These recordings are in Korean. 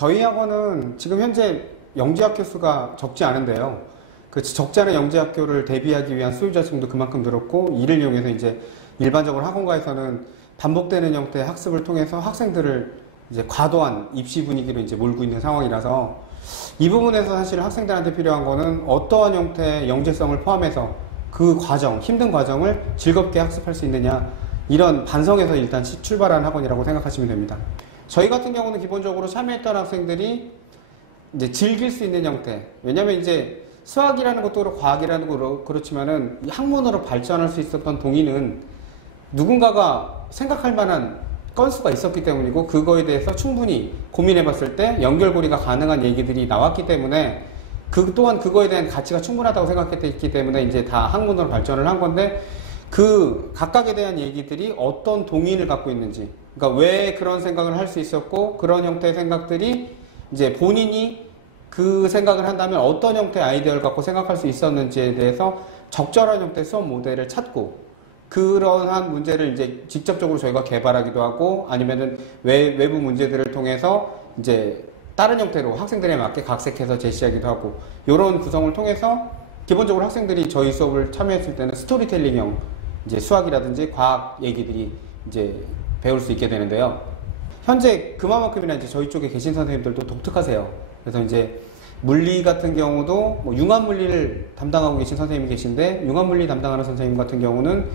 저희 학원은 지금 현재 영재학교 수가 적지 않은데요. 그 적지 않은 영재학교를 대비하기 위한 수요자 수도 그만큼 늘었고 이를 이용해서 이제 일반적으로 학원가에서는 반복되는 형태의 학습을 통해서 학생들을 이제 과도한 입시 분위기로 이제 몰고 있는 상황이라서 이 부분에서 사실 학생들한테 필요한 거는 어떠한 형태의 영재성을 포함해서 그 과정, 힘든 과정을 즐겁게 학습할 수 있느냐 이런 반성에서 일단 출발한 학원이라고 생각하시면 됩니다. 저희 같은 경우는 기본적으로 참여했던 학생들이 이제 즐길 수 있는 형태. 왜냐면 이제 수학이라는 것도 과학이라는 것도 그렇지만은 학문으로 발전할 수 있었던 동의는 누군가가 생각할 만한 건수가 있었기 때문이고 그거에 대해서 충분히 고민해 봤을 때 연결고리가 가능한 얘기들이 나왔기 때문에 그 또한 그거에 대한 가치가 충분하다고 생각했기 때문에 이제 다 학문으로 발전을 한 건데 그 각각에 대한 얘기들이 어떤 동의를 갖고 있는지 그러니까 왜 그런 생각을 할 수 있었고 그런 형태의 생각들이 이제 본인이 그 생각을 한다면 어떤 형태의 아이디어를 갖고 생각할 수 있었는지에 대해서 적절한 형태의 수업 모델을 찾고 그러한 문제를 이제 직접적으로 저희가 개발하기도 하고 아니면은 외, 외부 문제들을 통해서 이제 다른 형태로 학생들에 맞게 각색해서 제시하기도 하고 이런 구성을 통해서 기본적으로 학생들이 저희 수업을 참여했을 때는 스토리텔링형 이제 수학이라든지 과학 얘기들이 이제 배울 수 있게 되는데요. 현재 그만큼이나 이제 저희 쪽에 계신 선생님들도 독특하세요. 그래서 이제 물리 같은 경우도 뭐 융합 물리를 담당하고 계신 선생님이 계신데 융합 물리 담당하는 선생님 같은 경우는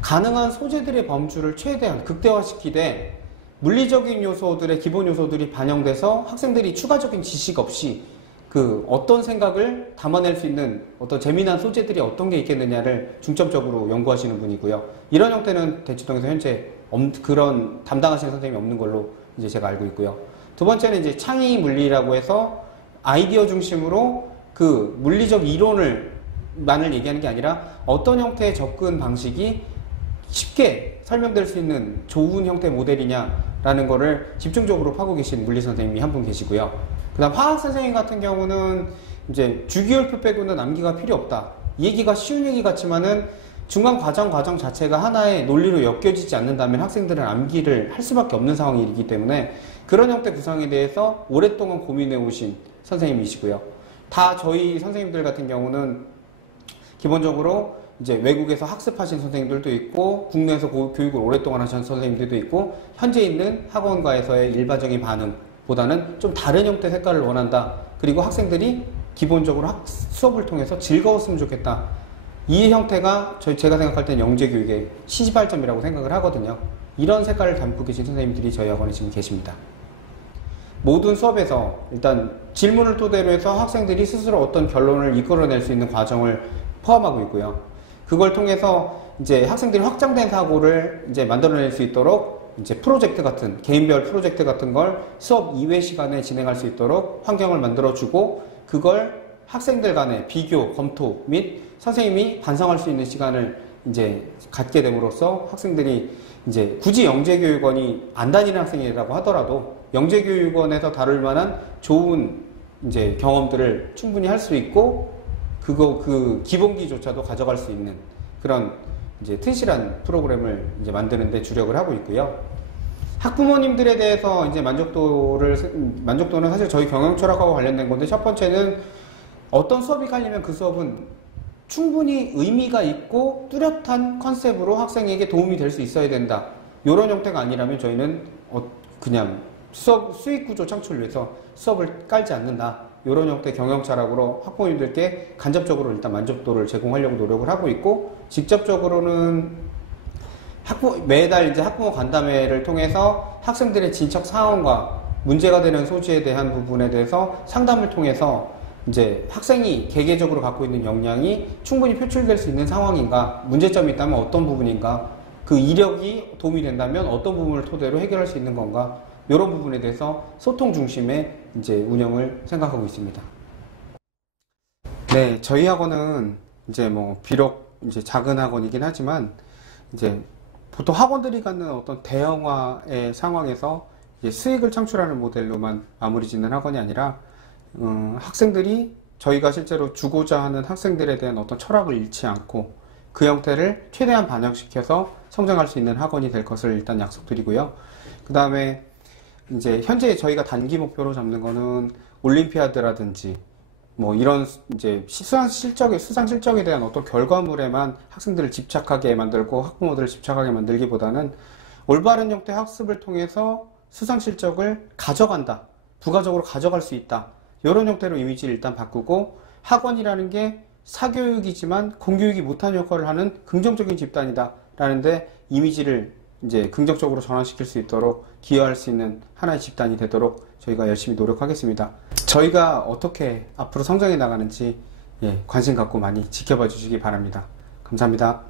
가능한 소재들의 범주를 최대한 극대화시키되 물리적인 요소들의 기본 요소들이 반영돼서 학생들이 추가적인 지식 없이 그 어떤 생각을 담아낼 수 있는 어떤 재미난 소재들이 어떤 게 있겠느냐를 중점적으로 연구하시는 분이고요. 이런 형태는 대치동에서 현재 그런 담당하시는 선생님이 없는 걸로 이제 제가 알고 있고요. 두 번째는 이제 창의 물리라고 해서 아이디어 중심으로 그 물리적 이론을 만을 얘기하는 게 아니라 어떤 형태의 접근 방식이 쉽게 설명될 수 있는 좋은 형태의 모델이냐라는 거를 집중적으로 파고 계신 물리 선생님이 한 분 계시고요. 그 다음 화학 선생님 같은 경우는 이제 주기율표 빼고는 암기가 필요 없다. 이 얘기가 쉬운 얘기 같지만은 중간 과정 과정 자체가 하나의 논리로 엮여지지 않는다면 학생들은 암기를 할 수밖에 없는 상황이기 때문에 그런 형태 구성에 대해서 오랫동안 고민해 오신 선생님이시고요. 다 저희 선생님들 같은 경우는 기본적으로 이제 외국에서 학습하신 선생님들도 있고 국내에서 교육을 오랫동안 하신 선생님들도 있고 현재 있는 학원가에서의 일반적인 반응보다는 좀 다른 형태 색깔을 원한다. 그리고 학생들이 기본적으로 학, 수업을 통해서 즐거웠으면 좋겠다. 이 형태가 저희 제가 생각할 때는 영재교육의 시지발점이라고 생각을 하거든요. 이런 색깔을 담고 계신 선생님들이 저희 학원에 지금 계십니다. 모든 수업에서 일단 질문을 토대로 해서 학생들이 스스로 어떤 결론을 이끌어낼 수 있는 과정을 포함하고 있고요. 그걸 통해서 이제 학생들이 확장된 사고를 이제 만들어낼 수 있도록 이제 프로젝트 같은 개인별 프로젝트 같은 걸 수업 이외 시간에 진행할 수 있도록 환경을 만들어주고 그걸 학생들 간의 비교, 검토 및 선생님이 반성할 수 있는 시간을 이제 갖게 됨으로써 학생들이 이제 굳이 영재교육원이 안 다니는 학생이라고 하더라도 영재교육원에서 다룰 만한 좋은 이제 경험들을 충분히 할 수 있고 그거 그 기본기조차도 가져갈 수 있는 그런 이제 튼실한 프로그램을 이제 만드는데 주력을 하고 있고요. 학부모님들에 대해서 이제 만족도를 만족도는 사실 저희 경영 철학하고 관련된 건데 첫 번째는 어떤 수업이 깔리면 그 수업은 충분히 의미가 있고 뚜렷한 컨셉으로 학생에게 도움이 될 수 있어야 된다. 이런 형태가 아니라면 저희는 어, 그냥 수업 수익 구조 창출을 위해서 수업을 깔지 않는다. 이런 형태 경영 철학으로 학부모님들께 간접적으로 일단 만족도를 제공하려고 노력을 하고 있고 직접적으로는 학부 매달 이제 학부모 간담회를 통해서 학생들의 진척 상황과 문제가 되는 소지에 대한 부분에 대해서 상담을 통해서 이제 학생이 개개적으로 갖고 있는 역량이 충분히 표출될 수 있는 상황인가, 문제점이 있다면 어떤 부분인가, 그 이력이 도움이 된다면 어떤 부분을 토대로 해결할 수 있는 건가, 이런 부분에 대해서 소통 중심의 이제 운영을 생각하고 있습니다. 네, 저희 학원은 이제 뭐 비록 이제 작은 학원이긴 하지만 이제 보통 학원들이 갖는 어떤 대형화의 상황에서 수익을 창출하는 모델로만 마무리 짓는 학원이 아니라 어, 학생들이 저희가 실제로 주고자 하는 학생들에 대한 어떤 철학을 잃지 않고 그 형태를 최대한 반영시켜서 성장할 수 있는 학원이 될 것을 일단 약속드리고요. 그 다음에 이제 현재 저희가 단기 목표로 잡는 거는 올림피아드라든지 뭐 이런 이제 수상 실적에 수상 실적에 대한 어떤 결과물에만 학생들을 집착하게 만들고 학부모들을 집착하게 만들기보다는 올바른 형태 학습을 통해서 수상 실적을 가져간다. 부가적으로 가져갈 수 있다. 이런 형태로 이미지를 일단 바꾸고 학원이라는 게 사교육이지만 공교육이 못한 역할을 하는 긍정적인 집단이다. 라는데 이미지를 이제 긍정적으로 전환시킬 수 있도록 기여할 수 있는 하나의 집단이 되도록 저희가 열심히 노력하겠습니다. 저희가 어떻게 앞으로 성장해 나가는지 예, 관심 갖고 많이 지켜봐 주시기 바랍니다. 감사합니다.